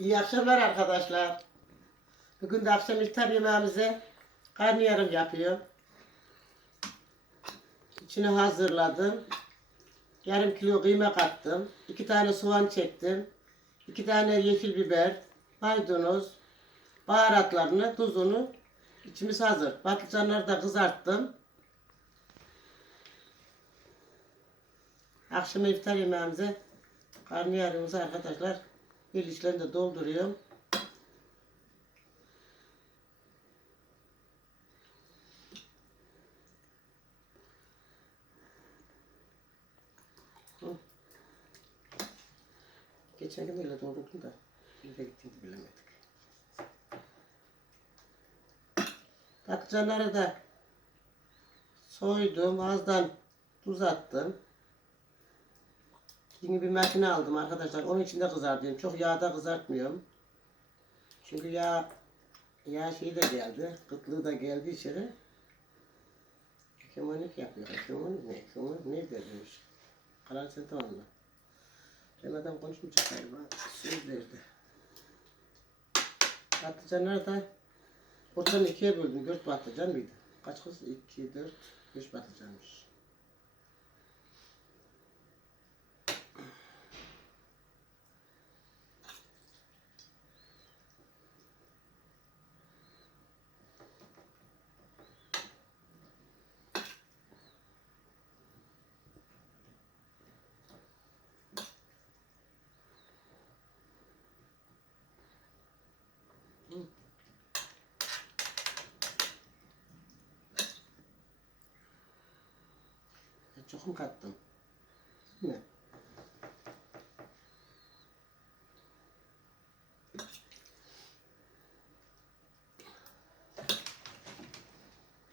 İyi akşamlar arkadaşlar. Bugün de akşam iftar yemeğimize karnıyarım yapıyorum. İçine hazırladım. Yarım kilo kıyma kattım. iki tane soğan çektim. iki tane yeşil biber, maydanoz, baharatlarını, tuzunu içimiz hazır. Patlıcanları da kızarttım. Akşam iftar yemeğimize karnıyarımızı arkadaşlar bir içlerinde dolduruyorum. Hı. Geçen gün öyle doldurdum da nereye gittiğini bilemedik. Patlıcanları da soydum, azdan tuz attım. Yeni bir makine aldım arkadaşlar. Onun içinde kızartıyorum. Çok yağda kızartmıyorum. Çünkü yağ yağ şeyi de geldi. Kıtlığı da geldi içeri. Hegemonik yapıyor. Hegemonik ne? Hegemonik ne dermiş? Karar sen tamamla. Ben adam konuşmayacak galiba. Söz verdi. Patlıcanları da ortadan ikiye böldüm. Dört patlıcan mıydı? Kaç kız? İki, dört, beş patlıcanmış. Ya Çok mu kattım? Ne?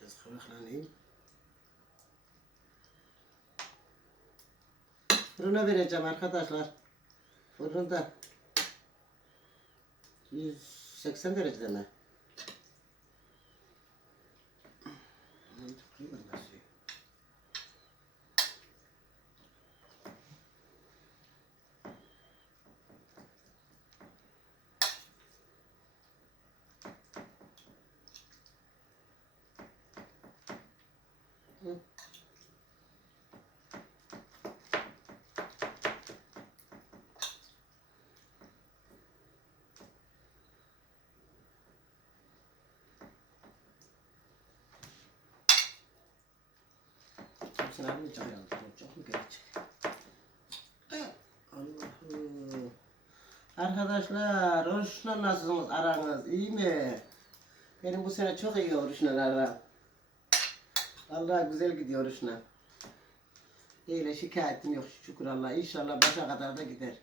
Biraz kıvraklanayım. Fırına vereceğim arkadaşlar. Fırında 180 derecede mi? Aman, kıyma nasıl? Hepsini almayacağım yalnız. Bu Çok mu gelecek? Allah'ım. Arkadaşlar, oruçla nasılsınız aranız? İyi mi? Benim bu sene çok iyi oruçla aram. Vallahi güzel gidiyor oruçla. Öyle şikayetim yok şükür Allah. İnşallah başa kadar da gider.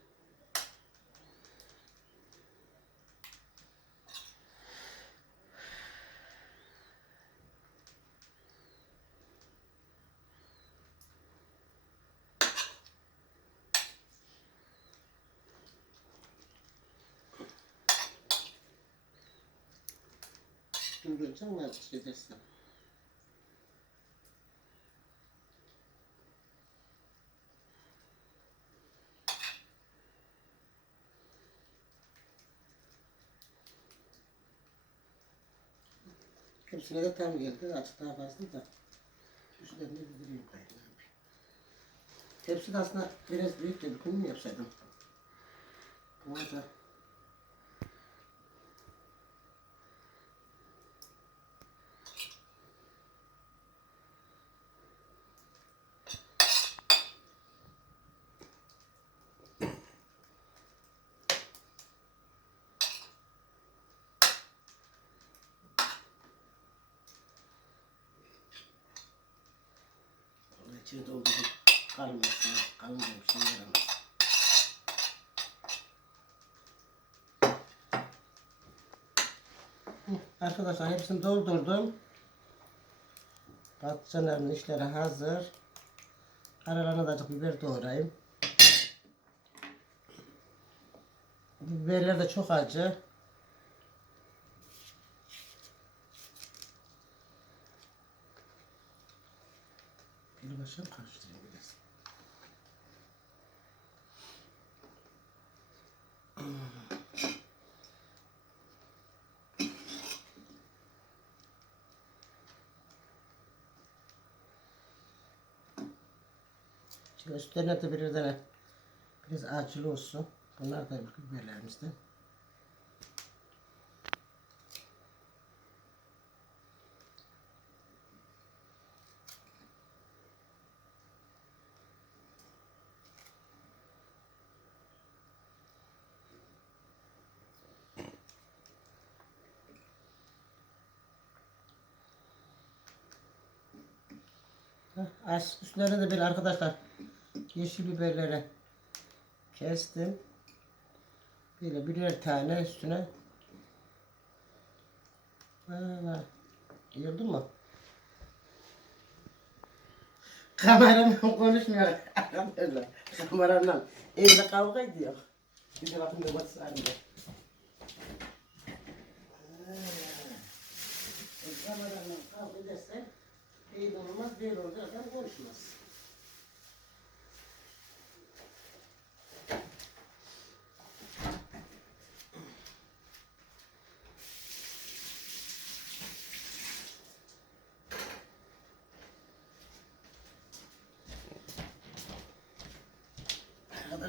Edersen? Hepsine de tam geldi. Açık daha fazla da. Durayım gayrı. ne yapayım. Tepsi de aslında biraz büyük de bir kum mu yapsaydım? Buna da Onun içine doldurdum. Kalmaz. Kalmıyor bir şey Arkadaşlar hepsini doldurdum. Patlıcanların işleri hazır. Aralarına da biber doğrayayım. Biberler de çok acı. Bir başım karıştırayım biraz. Şimdi üstlerine de birer tane biraz acılı olsun. Bunlar da biberlerimizden. Az üstlerine de böyle arkadaşlar yeşil biberleri kestim. Böyle birer tane üstüne. Böyle. Gördün mü? Kameramla konuşmuyor arkadaşlar. Kameramla evde kavga ediyor. Bir de bakın domates halinde. Kameramla kavga ederse iyi olmaz, değil olacak konuşmaz.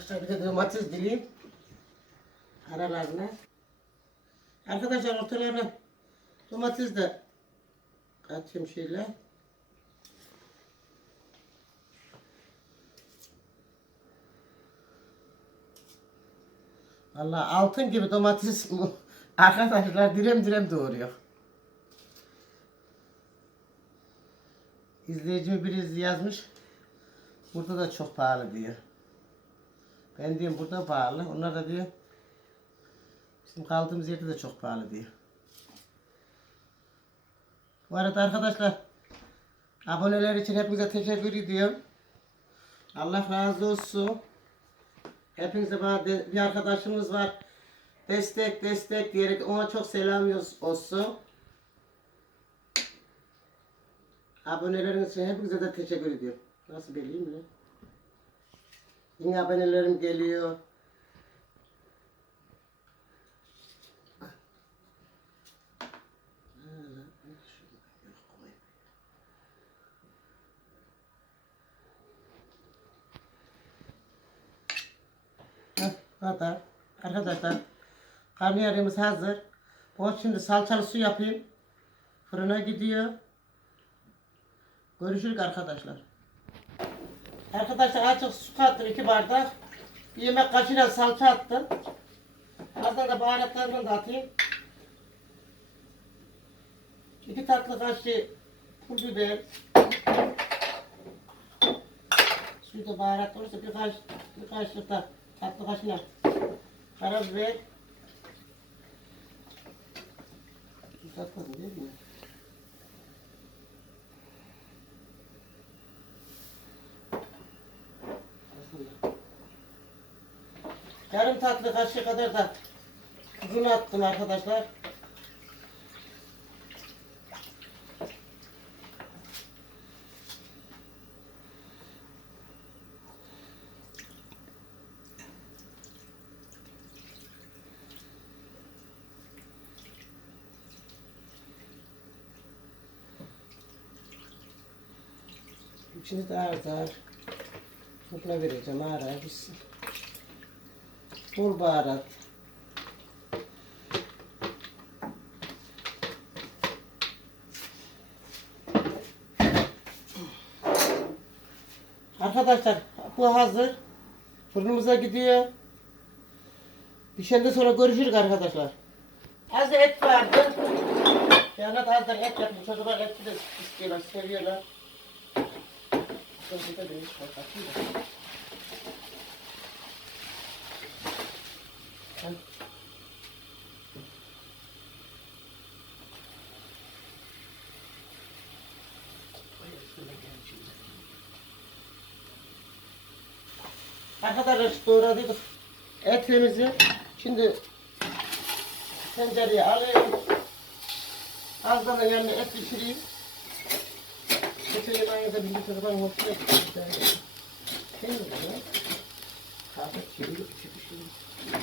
Arkadaşlar bir de domates dileyim. Aralarına. Arkadaşlar ortalarına domates de atayım şöyle. Allah altın gibi domates. Arkadaşlar direm direm doğuruyor. İzleyicim birisi yazmış. Burada da çok pahalı diyor. Ben diyorum burada pahalı. Onlar da diyor bizim kaldığımız yerde de çok pahalı diyor. Bu arada arkadaşlar aboneler için hepinize teşekkür ediyorum. Allah razı olsun. Hepinize bir arkadaşımız var. Destek destek diyerek ona çok selam olsun. Aboneleriniz için hepinize de teşekkür ediyorum. Nasıl belirleyeyim mi? Yine abonelerim geliyor. Kadar. Arkadaşlar karnıyarımız hazır. Bu şimdi salçalı su yapayım. Fırına gidiyor. Görüşürüz arkadaşlar. Arkadaşlar açık su kattım iki bardak. Bir yemek kaşığıyla salça attım. Azdan da baharatlarını da atayım. İki tatlı kaşığı pul biber. Suyu da baharat olursa bir kaşık, bir kaşık da tatlı kaşığıyla karabiber. Uzatmadım değil mi? Aslında. Yarım tatlı kaşığı kadar da tuzunu attım arkadaşlar. İçini de ağır fırına vereceğim ağır ağır pişsin. Bol baharat. Arkadaşlar bu hazır. Fırınımıza gidiyor. Pişenden sonra görüşürüz arkadaşlar. Az da et vardı. Yani azdan et yapmış. Çocuklar eti de istiyorlar, seviyorlar. Şöyle de bir iş Heh. Arkadaşlar doğradık etimizi. Şimdi tencereye alıyorum. Azdan da yanına et pişireyim. Geçen yemeğe de bir çocukların hoşuna gitti. Mi bu ya? Kahve çiğli bir şey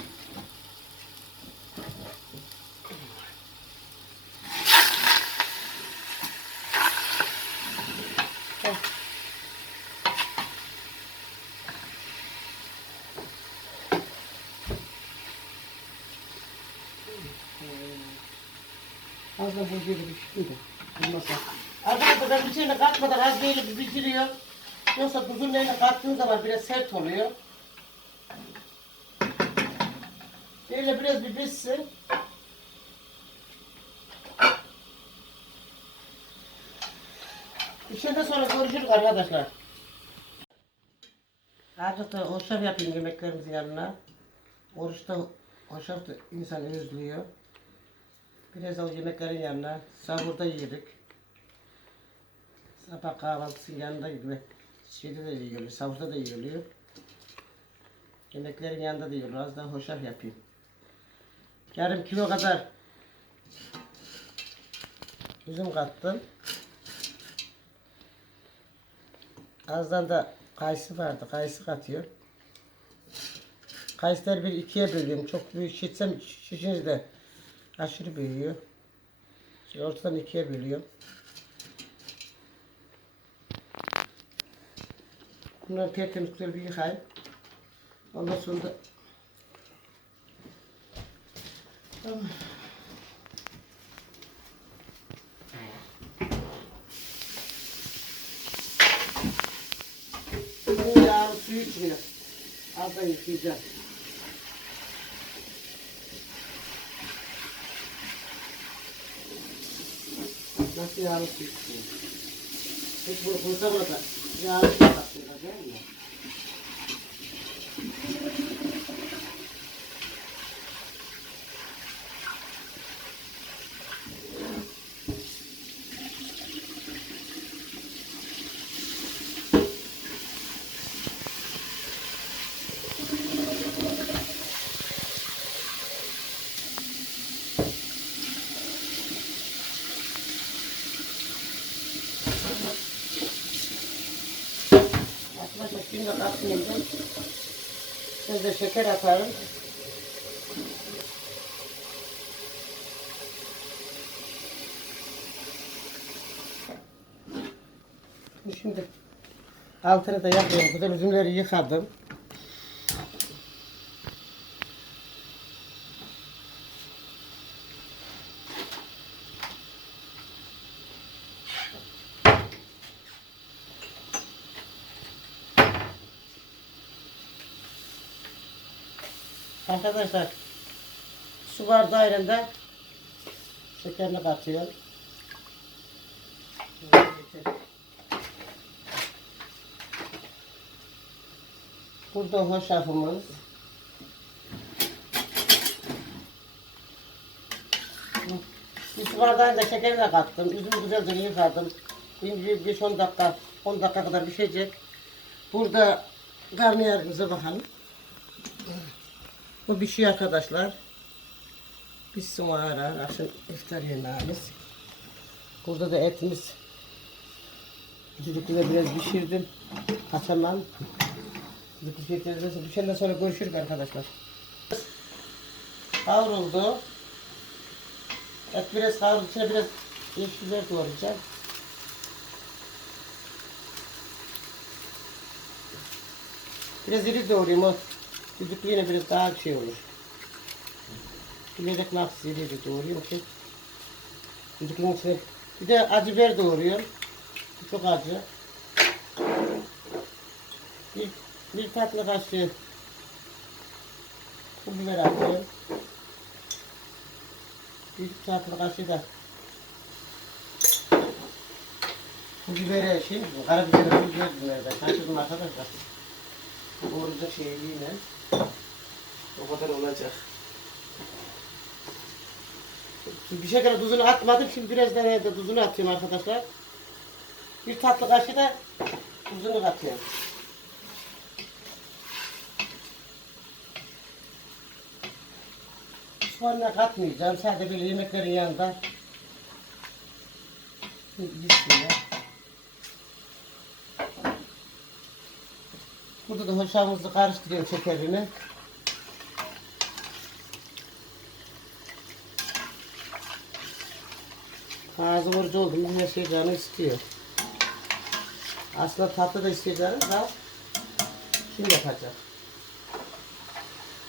pişireyim. Aslında bu gibi bir şey de. Olmasa. Arkadaşlar ben bir şeyle katmadan az böyle bir pişiriyor. Yoksa tuzun eline kattığın zaman biraz sert oluyor. Böyle biraz bir pişsin. Pişirdikten sonra görüşürüz arkadaşlar. Arkadaşlar hoşaf yapayım yemeklerimizin yanına. Oruçta hoşaf da insan özlüyor. Biraz o yemeklerin yanına sahurda yedik. Sabah kahvaltısı yanında gibi. Şeyde de yiyorlar, sahurda da yiyorlar. Yemeklerin yanında da yiyorlar. Az daha hoşaf yapayım. Yarım kilo kadar üzüm kattım. Azdan da kayısı vardı. Kayısı katıyor. Kayısıları bir ikiye bölüyorum. Çok büyük şişsem şişiniz de aşırı büyüyor. Şimdi ortadan ikiye bölüyorum. Bunları tertemiz güzel bir yıkayayım. Ondan sonra da. Bu yağlı suyu içmiyor. Az da yıkayacağım. Nasıl yağlı içmiyor? Hiç bu kurtarmadı. Yağlı su katıyorlar değil şimdi katmayacağım. Biraz da şeker atarım. Şimdi altını da yapıyorum. Güzel üzümleri yıkadım. Arkadaşlar su bardağıyla şekerini katıyor. Burada hoşafımız. Bir su bardağıyla şekerini kattım. Üzümü güzelce yıkadım. Bir, bir 10 dakika, 10 dakika kadar pişecek. Burada karnıyarımıza bakalım. Bu pişiyor arkadaşlar. Pişsin o akşam iftar yemeğimiz. Burada da etimiz. Düdüklüde biraz pişirdim. Kaçamam. Pişirdim. Pişenden sonra görüşürüz arkadaşlar. Kavruldu. Et biraz kavruldu. İçine biraz yeşil biber doğrayacağım. Biraz iri doğrayayım. Düdüklü yine biraz daha şey olur. Bilerek nasıl iri iri doğruyorum ki. Düdüklünün içine bir de acı biber doğruyorum. Bu Çok acı. Bir, bir tatlı kaşığı pul biber atıyorum. Bir tatlı kaşığı da pul biberi şey, karabiber pul biber. Kaçırdım arkadaşlar. Orada şeyliğine o kadar olacak. Şimdi bir şekilde tuzunu atmadım. Şimdi biraz da nerede tuzunu atıyorum arkadaşlar. Bir tatlı kaşığı da tuzunu katıyorum. Sonra katmayacağım. Sadece böyle yemeklerin yanında. Bismillah. Burada da hoşafımızı karıştırıyorum şekerini. Ağzı vurucu oldu mu her şey canı istiyor. Aslında tatlı da istiyor da kim yapacak?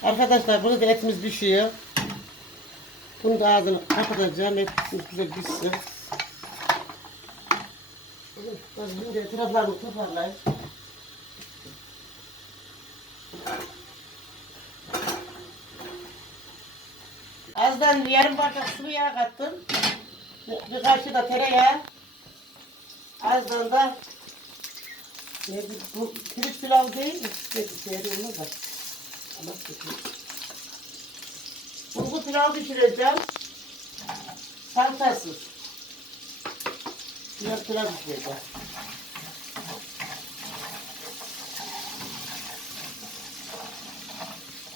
Arkadaşlar burada da etimiz pişiyor. Bunu da ağzını kapatacağım. Hep güzel pişsin. Şimdi etraflarını toparlayayım. Azdan yarım bardak sıvı yağ kattım. Bir, bir kaşık da tereyağı. Azdan da ne bu, bu pirinç pilav değil mi? Peki şey olmaz da. Ama peki. Bulgur pilav pişireceğim. Salçasız. Biraz pilav pişireceğim.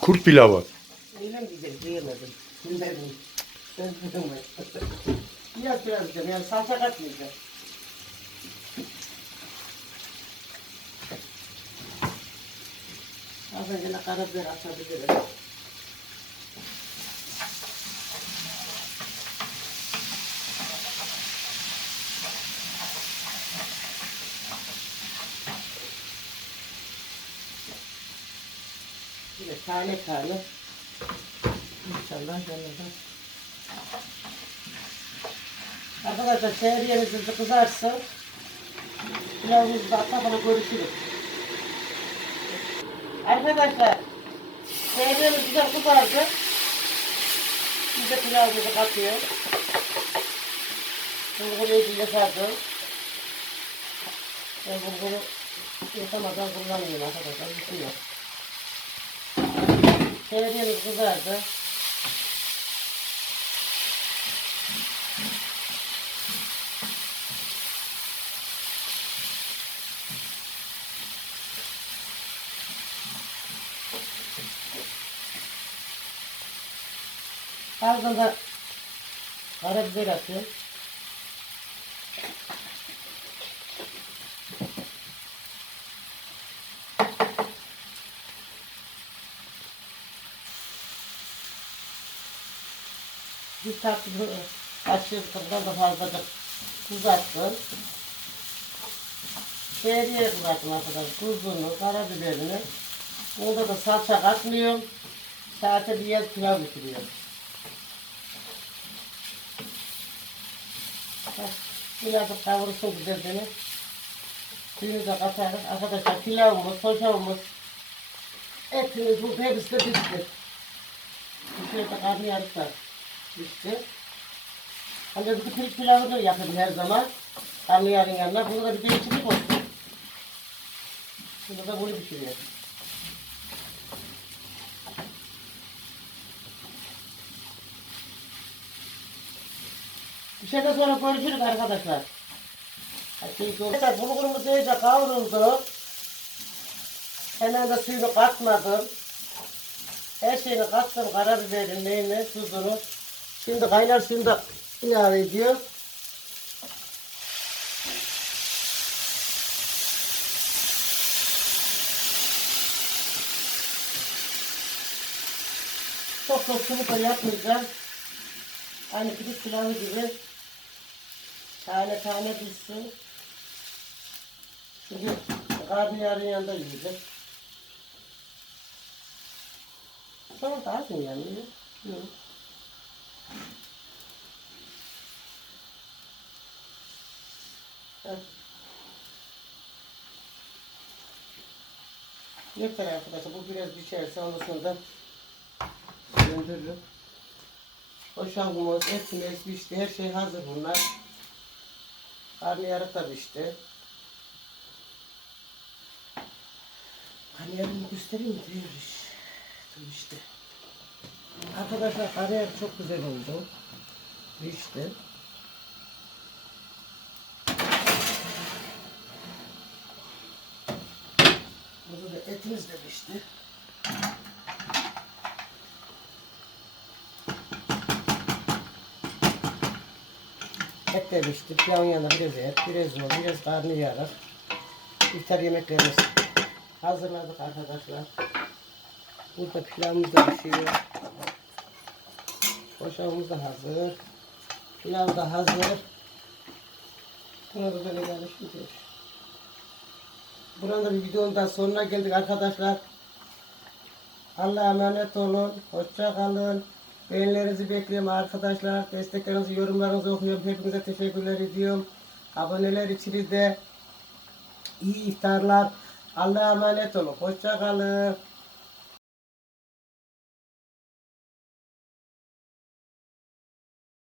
Kurt pilavı. Öyle mi diyeceğim? Bilmedim. Ben bilmedim. Biraz biraz diyeceğim. Yani salça katmayacağım. Az önce karabiber atabilirim. Böyle tane tane. İnşallah yanında. Arkadaşlar şehriyemiz de kızarsın. Pilavımızı da atla bana görüşürüz. Arkadaşlar şehriyemiz güzel kızardı. Biz de pilavımızı katıyor. Bulguru iyice yapardım. Ben bulguru yıkamadan kullanmıyorum arkadaşlar. Yıkıyor. Şehriyemiz kızardı. Ardından da karabiber atıyorum. Bir tatlı kaşığı kırdan da fazla da tuz attım. Şehriye kızarttım arkadaşlar. Tuzunu, karabiberini. Bunda da salça katmıyorum. Sadece bir yer pilav bitiriyorum. Biraz da kavursun güzelce. Suyunu da katarız. Arkadaşlar pilavımız, poşavımız, etimiz bu hepsi de bitti. Bir de karnıyarık da pişti. Hani bir pirinç pilavını yapıyorum her zaman. Karnıyarın yanına. Burada da bir değişiklik olsun. Şimdi da bunu pişiriyorum. Şeyden sonra görüşürüz arkadaşlar. Arkadaşlar bulgurumuz iyice kavruldu. Hemen de suyunu katmadım. Her şeyini kattım. Karabiberin, neyini, tuzunu. Şimdi kaynar suyunu da ilave ediyor. Çok çok sulu da yapmayacağım. Aynı pirinç pilavı gibi. Tane tane düşsün. Çünkü karnıyarın yanında yiyeceğiz. Sonra da az mı yanıyor? Yok. Evet. Yeter arkadaşlar bu biraz pişerse ondan sonra döndürürüm. Boşalgımız, etimiz pişti. Her şey hazır bunlar. Karnıyarık da pişti. Karnıyarımı göstereyim mi? Dur işte. Arkadaşlar karnıyarık çok güzel oldu. Pişti. Burada da etimiz de pişti. Et de pişti. Pilavın yanına biraz et, biraz yol, biraz karnıyarık. İftar yemeklerimiz hazırladık arkadaşlar. Burada pilavımız da pişiyor. Boşalımız da hazır. Pilav da hazır. Buna da böyle karıştırıyoruz. Burada bir videonun da sonuna geldik arkadaşlar. Allah'a emanet olun. Hoşça kalın. Beğenilerinizi bekliyorum arkadaşlar. Desteklerinizi, yorumlarınızı okuyorum. Hepinize teşekkürler ediyorum. Aboneler için de iyi iftarlar. Allah'a emanet olun. Hoşça kalın.